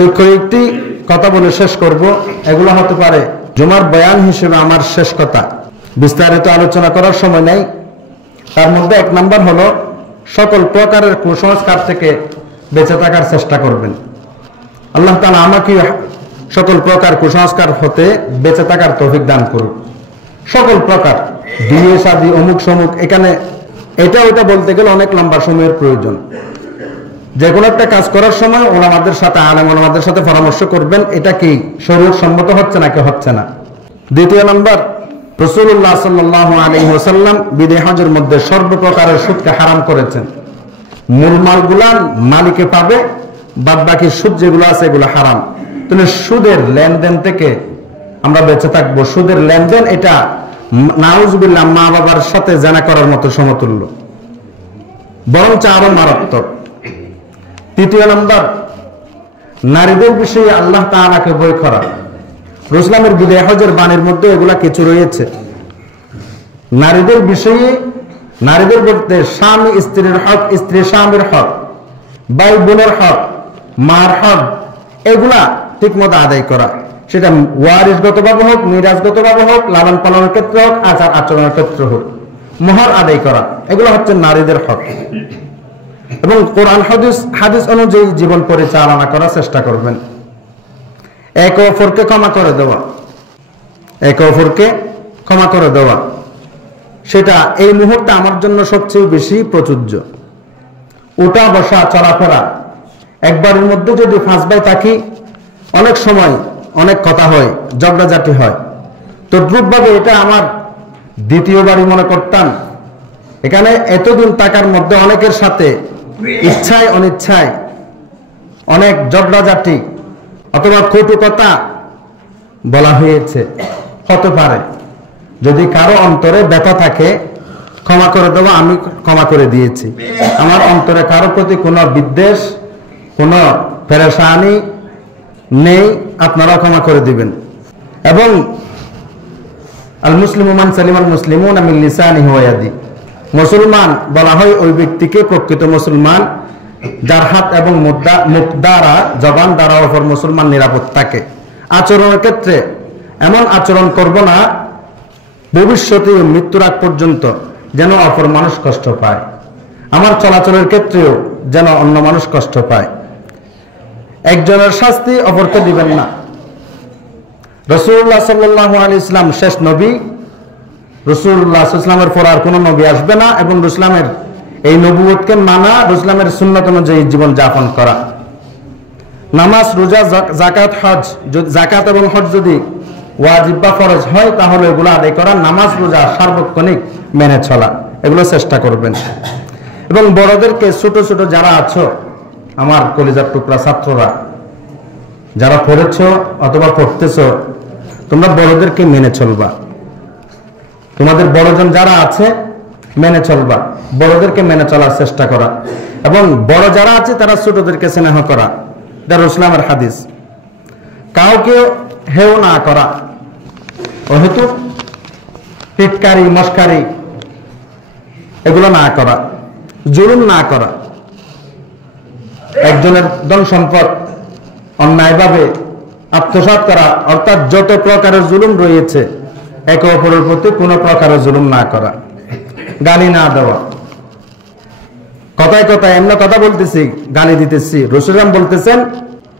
ওই কয়েকটি কথা বলে শেষ করব। এগুলো হতে পারে জুমার বয়ান হিসেবে আমার শেষ কথা, বিস্তারিত আলোচনা করার সময় নেই। তার মধ্যে এক নাম্বার হলো সকল প্রকারের কুসংস্কার থেকে বেঁচে থাকার চেষ্টা করবেন। আল্লাহ তাআলা আমাকে সকল প্রকার কুসংস্কার হতে বেঁচে থাকার তৌফিক দান করুক। সকল প্রকার বিয়ে শাদী অমুক সমুক, এখানে এটা ওটা বলতে গেলে অনেক লম্বা সময়ের প্রয়োজন। যে কোনো একটা কাজ করার সময় ওলামাদের সাথে, আলেম ওলামাদের সাথে পরামর্শ করবেন, এটা কি শরীয়ত সম্মত হচ্ছে নাকি হচ্ছে না। দ্বিতীয় নাম্বার, রাসূলুল্লাহ সাল্লাল্লাহু আলাইহি ওয়াসাল্লাম বিদায় হজের মধ্যে সর্বপ্রকারের সুদকে হারাম করেছেন। মূল মালগুলা মালিকে পাবে, বাদ বাকি সুদ যেগুলো আছে এগুলো হারাম। তাহলে সুদের লেনদেন থেকে আমরা বেঁচে থাকবো। সুদের লেনদেন এটা নাউজুবিল্লাহ মা বাবার সাথে জানা করার মতো সমতুল্য, বরঞ্চ আরো মারাত্মক। তৃতীয় নম্বর, নারীদের বিষয়ে আল্লাহ তাআলাকে ভয় করা। রাসূলের বিদায় হজের বাণীর মধ্যে এগুলা কিছু রয়েছে। নারীদের বিষয়ে, নারীদের বলতে স্বামী স্ত্রীর হক, স্ত্রী স্বামীর হক, ভাই বোনের হক, মার হক, এগুলা ঠিক মতো আদায় করা। সেটা ওয়ারিসগতভাবে হোক, মিরাজগতভাবে হোক, লালন পালনের ক্ষেত্রে হোক, আচার আচরণের ক্ষেত্রে হোক, মোহর আদায় করা, এগুলো হচ্ছে নারীদের হক। এবং কোরআন হাদিস অনুযায়ী জীবন পরিচালনা করার চেষ্টা করবেন। একে অপরকে ক্ষমা করে দেওয়া, একে অপরকে ক্ষমা করে দেওয়া, সেটা এই মুহূর্তে আমার জন্য সবচেয়ে বেশি প্রযোজ্য। উঠা বসা চলাফেরা, একবারের মধ্যে যদি 5 ভাই থাকি, অনেক সময় অনেক কথা হয়, ঝগড়াঝাটি হয়। তো দ্রুতভাবে এটা আমার দ্বিতীয় বাড়ি মনে করতাম। এখানে এতদিন থাকার মধ্যে অনেকের সাথে ইচ্ছায় অনিচ্ছায় অনেক ঝগড়াঝাটি অথবা কটু কথা বলা হয়েছে, হতে পারে। যদি কারো অন্তরে ব্যথা থাকে, ক্ষমা করে দেওয়া, আমি ক্ষমা করে দিয়েছি। আমার অন্তরে কারো প্রতি কোনো বিদ্বেষ, কোনো পেরেশানি নেই, আপনারা ক্ষমা করে দিবেন। এবং আল মুসলিমু মান সালিমাল মুসলিমুনা মিন লিসানিহি ওয়া ইয়াদিহি, মুসলমান বলা হয় ওই ব্যক্তিকে প্রকৃত মুসলমান যার হাত এবং মুখ দ্বারা, জবান দ্বারা অপর মুসলমান নিরাপদ থাকে। আচরণের ক্ষেত্রে এমন আচরণ করব না ভবিষ্যতে মৃত্যুর আগ পর্যন্ত যেন অপর মানুষ কষ্ট পায়। আমার চলাচলের ক্ষেত্রেও যেন অন্য মানুষ কষ্ট পায়। একজনের শাস্তি অপরকে দিবেন না। রাসূলুল্লাহ সাল্লাল্লাহু আলাইহি ওয়াসাল্লাম শেষ নবী। রাসূলুল্লাহ সাল্লাল্লাহু আলাইহি ওয়াসাল্লামের পর আর কোন নবী আসবে না, এবং রাসূলের এই নবুয়তকে মানা, রাসূলের সুন্নাত অনুযায়ী জীবন যাপন করা। নামাজ, রোজা, যাকাত, হজ, যাকাত এবং হজ যদি ওয়াজিব বা ফরজ হয় তাহলে এগুলো আদায় করা, নামাজ রোজা সার্বক্ষণিক মেনে চলা, এগুলো চেষ্টা করবেন। এবং বড়দেরকে, ছোট ছোট যারা আছো, আমার কলিজার টুকরা ছাত্ররা যারা পড়েছো অথবা পড়তেছো, তোমরা বড়দেরকে মেনে চলবা। তোমাদের বড়জন যারা আছে মেনে চলবা, বড়দেরকে মেনে চলার চেষ্টা করা। এবং বড় যারা আছে তারা ছোটদেরকে স্নেহ করা, এটা রাসূলের হাদিস। কাউকে হেও না করা, অহেতুক টিটকারি মস্কারি এগুলো না করা, জুলুম না করা, একজনের ধন সম্পদ অন্যায়ভাবে আত্মসাৎ করা, অর্থাৎ যত প্রকারের জুলুম রয়েছে একে অপরের প্রতি কোনো প্রকারের জুলুম না করা, গালি না দেওয়া। কথায় কথায় এমন কথা বলতেছি, গালি দিতেছি, রাসূল বলতেছেন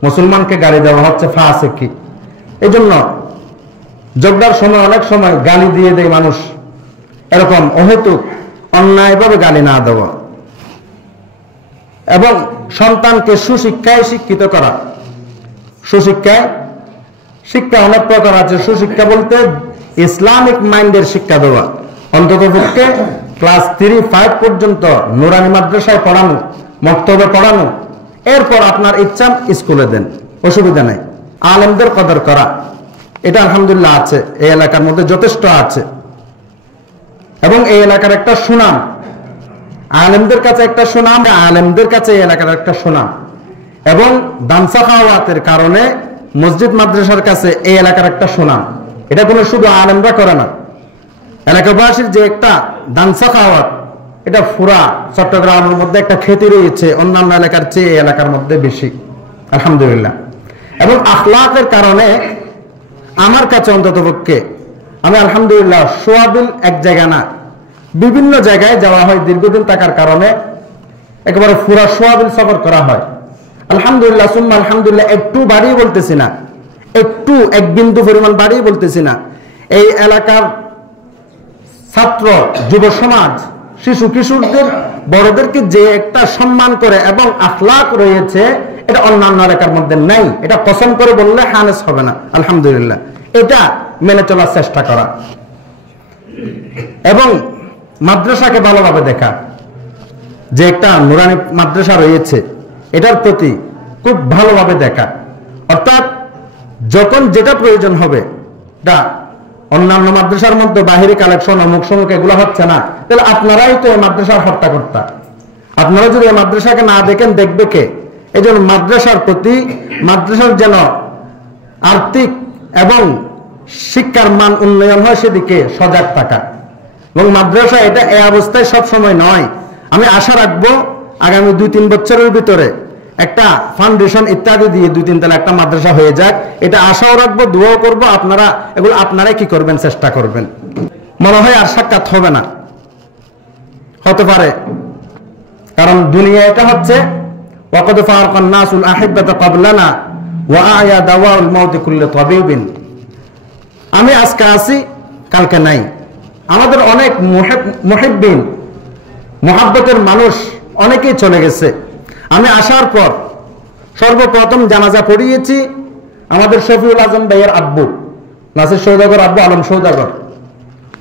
মুসলমানকে গালি দেওয়া হচ্ছে ফাসিকি। এই জন্য ঝগড়ার সময় অনেক সময় গালি দিয়ে দেয় মানুষ, এরকম অহেতুক অন্যায়ভাবে গালি না দেওয়া। এবং সন্তানকে সুশিক্ষায় শিক্ষিত করা। সুশিক্ষায়, শিক্ষা অনেক প্রকার আছে। সুশিক্ষা বলতে ইসলামিক মাইন্ডের শিক্ষা দেওয়া, অন্ততপক্ষে ক্লাস 3-5 পর্যন্ত নুরানি মাদ্রাসায় পড়ানো, মক্তবে পড়ানো, এরপর আপনার ইচ্ছা স্কুলে দেন, অসুবিধা নেই। আলেমদের কদর করা, এটা আলহামদুলিল্লাহ আছে, এই এলাকার মধ্যে যথেষ্ট আছে। এবং এই এলাকার একটা সুনাম, আলেমদের কাছে একটা সুনাম, আলেমদের কাছে এই এলাকার একটা সুনাম। এবং দামসা খাওয়াতের কারণে মসজিদ মাদ্রাসার কাছে এই এলাকার একটা সুনাম। এটা কোনো শুধু আলেমরা করে না, এলাকাবাসীর যে একটা দামসা খাওয়াত, এটা পুরা চট্টগ্রামের মধ্যে একটা খ্যাতি রয়েছে, অন্যান্য এলাকার চেয়ে এই এলাকার মধ্যে বেশি, আলহামদুলিল্লাহ। এবং আখলাকের কারণে আমার কাছে অন্ততপক্ষে আমি আলহামদুলিল্লাহ সোয়াবিল এক জায়গা না, বিভিন্ন জায়গায় যাওয়া হয় দীর্ঘদিন থাকার কারণে, একেবারে পুরা সোয়াবিল সফর করা হয়। আলহামদুলিল্লাহ সুম্মা আলহামদুলিল্লাহ, একটু বাড়িয়ে বলতেছি না, একটু এক বিন্দু পরিমাণ বাড়িয়ে বলতেছি না, এই এলাকার ছাত্র যুব সমাজ শিশু কিশোরদের বড়দেরকে যে একটা সম্মান করে এবং আখলাক রয়েছে, এটা অন্যান্য এলাকার মধ্যে নাই। এটা পছন্দ করে বললে হানেস হবে না। আলহামদুলিল্লাহ, এটা মেনে চলার চেষ্টা করা এবং মাদ্রাসাকে ভালোভাবে দেখা, যে একটা নুরানি মাদ্রাসা রয়েছে এটার প্রতি খুব ভালোভাবে দেখা, অর্থাৎ যখন যেটা প্রয়োজন হবে, এটা অন্যান্য মাদ্রাসার মধ্যে বাহিরে কালেকশন অমুক সমুক এগুলো হচ্ছে না, তাহলে আপনারাই তো মাদ্রাসার হর্তাকর্তা। আপনারা যদি এই মাদ্রাসাকে না দেখেন, দেখবে কে? এই জন্য মাদ্রাসার প্রতি, মাদ্রাসার যেন আর্থিক এবং শিক্ষার মান উন্নয়ন হয় সেদিকে সজাগ থাকা। এবং মাদ্রাসা এটা এই অবস্থায় সব সময় নয়। আমি আশা রাখবো আগামী 2-3 বছরের ভিতরে একটা ফাউন্ডেশন ইত্যাদি দিয়ে 2-3 তলা একটা মাদ্রাসা হয়ে যাক, এটা আশাও রাখবো, দোয়াও করবো। আপনারা এগুলো আপনারাই কি করবেন, চেষ্টা করবেন। মনে হয় আর সাক্ষাৎ হবে না, হতে পারে, কারণ দুনিয়া এটা হচ্ছে ওয়াকাদ ফারাকান নাসুল আহিব্বাতা ক্বাবলানা ওয়া আয়া দাওয়াউল মাউতি কুল্লি তাবিবিন। আমি আজকে আছি, কালকে নাই। আমাদের অনেক মুহিব্বিন, মুহাব্বতের মানুষ অনেকেই চলে গেছে। আমি আসার পর সর্বপ্রথম জানাজা পড়িয়েছি আমাদের শফিউল আজম ভাইয়ের আব্বু, নাসির সৌদাগর আব্বু, আলম সৌদাগর,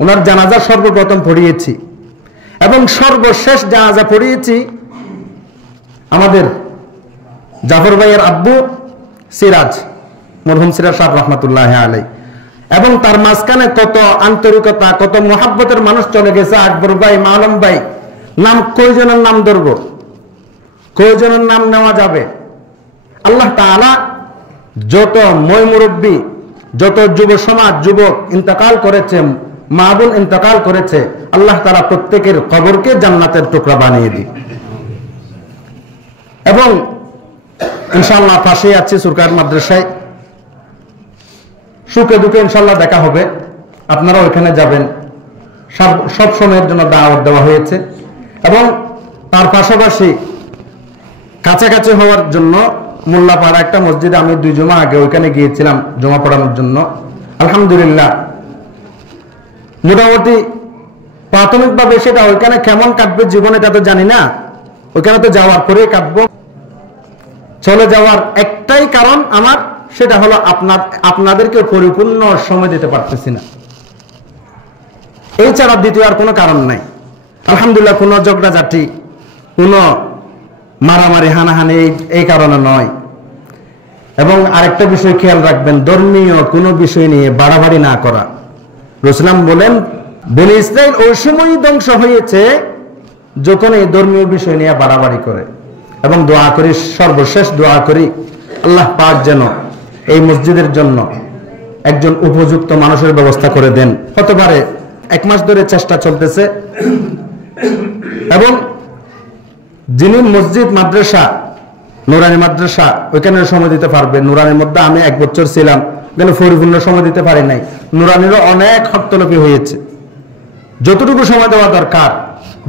ওনার জানাজা সর্বপ্রথম পড়িয়েছি। এবং সর্বশেষ জানাজা পড়িয়েছি আমাদের জাফর ভাইয়ের আব্বু সিরাজ, মরহুম সিরাজ সাহেব রহমাতুল্লাহ আলাইহি। এবং তার মাঝখানে কত আন্তরিকতা, কত মোহাব্বতের মানুষ চলে গেছে। আকবর ভাই, মালম ভাই, নাম কয়জনের নাম ধরব, কয়জনের নাম নেওয়া যাবে? আল্লাহ তাআলা যত মই মুরব্বী, যত যুব সমাজ, যুবক ইন্তেকাল করেছে, মা বোন ইন্তেকাল করেছে, আল্লাহ তাআলা প্রত্যেকের কবরকে জান্নাতের টুকরা বানিয়ে দিই। এবং ইনশাআল্লাহ পাশে আছি সরকার মাদ্রাসায়, সুখে দুঃখে ইনশাআল্লাহ দেখা হবে। আপনারা ওইখানে যাবেন, সব সময়ের জন্য দাওয়াত দেওয়া হয়েছে। এবং তার পাশাপাশি কাছাকাছি হওয়ার জন্য মোল্লাপাড়া একটা মসজিদে আমি 2 জুমা আগে ওইখানে গিয়েছিলাম জমা পড়ানোর জন্য। আলহামদুলিল্লাহ, মোটামুটি প্রাথমিকভাবে সেটা ওইখানে কেমন কাটবে জীবন এটা তো জানি না, ওইখানে তো যাওয়ার পরে কাটবো। চলে যাওয়ার একটাই কারণ আমার, সেটা হলো আপনাদেরকে পরিপূর্ণ সময় দিতে পারতেছি না, এই ছাড়া দ্বিতীয় আর কোনো কারণ নাই। আলহামদুলিল্লাহ, কোনো ঝগড়াঝাটি, কোনো মারামারি হানাহানি এই কারণে নয়। এবং আরেকটা বিষয় খেয়াল রাখবেন, ধর্মীয় কোনো বিষয় নিয়ে বাড়াবাড়ি না করা। রাসূল বলেন, বনী ইসরাইল ওই সময়ই ধ্বংস হয়েছে যখন এই ধর্মীয় বিষয় নিয়ে বাড়াবাড়ি করে। এবং দোয়া করি, সর্বশেষ দোয়া করি, আল্লাহ পাক যেন এই মসজিদের জন্য একজন উপযুক্ত মানুষের ব্যবস্থা করে দেন। হতে পারে 1 মাস ধরে চেষ্টা চলতেছে, এবং যিনি মসজিদ মাদ্রাসা, নুরানি মাদ্রাসা, ওইখানে সময় দিতে পারবে। নুরানির মধ্যে আমি 1 বছর ছিলাম, ওখানে পরিপূর্ণ সময় দিতে পারি নাই। নুরানিরও অনেক হস্তলিপি হয়েছে। যতটুকু সময় দেওয়া দরকার,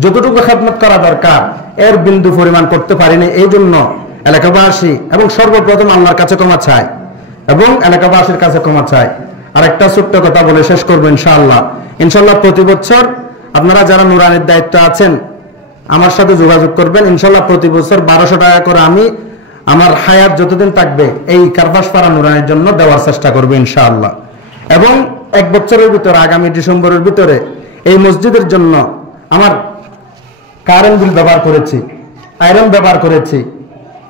যতটুকু খেদমত করা দরকার, এর বিন্দু পরিমাণ করতে পারিনি। এই জন্য এলাকাবাসী এবং সর্বপ্রথম আল্লাহর কাছে ক্ষমা চাই এবং এলাকাবাসীর কাছে ক্ষমা চাই। আর একটা ছোট্ট কথা বলে শেষ করবো ইনশাআল্লাহ। ইনশাআল্লাহ প্রতি বছর আপনারা যারা নুরানির দায়িত্ব আছেন আমার সাথে যোগাযোগ করবেন। ইনশাআল্লাহ প্রতি বছর 1200 টাকা করে আমি আমার হায়াত যতদিন থাকবে এই কার্পাসপাড়া নুরানির জন্য দেওয়ার চেষ্টা করবো ইনশাআল্লাহ। এবং 1 বছরের ভিতরে, আগামী ডিসেম্বরের ভিতরে এই মসজিদের জন্য আমার কারেন্ট বিল ব্যবহার করেছি, আয়রন ব্যবহার করেছি।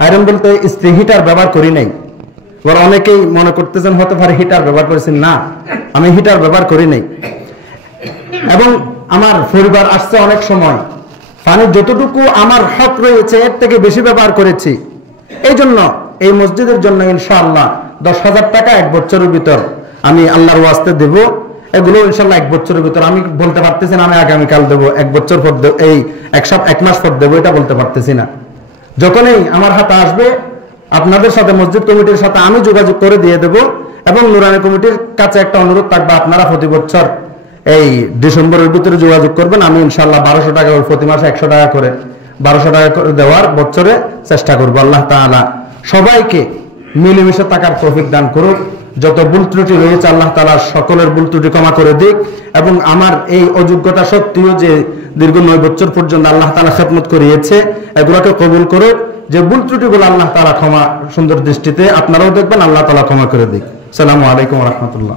আয়রন বলতে স্ত্রী হিটার ব্যবহার করি নাই। এবার অনেকেই মনে করতেছেন হতে পারে হিটার ব্যবহার করেছেন, না, আমি হিটার ব্যবহার করি নাই। এবং আমার পরিবার আসছে অনেক সময়, পানি যতটুকু আমার হক রয়েছে এর থেকে বেশি ব্যবহার করেছি। এই জন্য এই মসজিদের জন্য ইনশাআল্লাহ 10,000 টাকা 1 বছরের ভিতর আমি আল্লাহর ওয়াস্তে দেব। এগুলো ইনশাআল্লাহ 1 বছরের ভিতর, আমি বলতে পারতেছি না আমি আগামীকাল দেবো, 1 বছর পর দেবো, এই 1 মাস পর দেবো, এটা বলতে পারতেছি না। যখনই আমার হাতে আসবে আপনাদের সাথে মসজিদ কমিটির সাথে আমি যোগাযোগ করে দিয়ে দেব। এবং নুরানি কমিটির কাছে একটা অনুরোধ থাকবে, আপনারা প্রতি বছর এই ডিসেম্বরের ভিতরে যোগাযোগ করবেন। আমি ইনশাআল্লাহ 1200 টাকা প্রতি মাসে 100 টাকা করে 1200 টাকা করে দেওয়ার বছরে চেষ্টা করব। আল্লাহ তাআলা সবাইকে মিলেমিশে থাকার তৌফিক দান করুক। যত ভুল ত্রুটি রয়েছে আল্লাহ তাআলা সকলের ভুল ত্রুটি ক্ষমা করে দিক। এবং আমার এই অযোগ্যতা সত্ত্বেও যে দীর্ঘ 9 বছর পর্যন্ত আল্লাহ তাআলা খেদমত করিয়েছে, এগুলোকে কবুল করুক। যে ভুল ত্রুটিগুলো আল্লাহ তাআলা ক্ষমা সুন্দর দৃষ্টিতে আপনারাও দেখবেন, আল্লাহ তাআলা ক্ষমা করে দিক। আসসালামু আলাইকুম ওয়া রাহমাতুল্লাহ।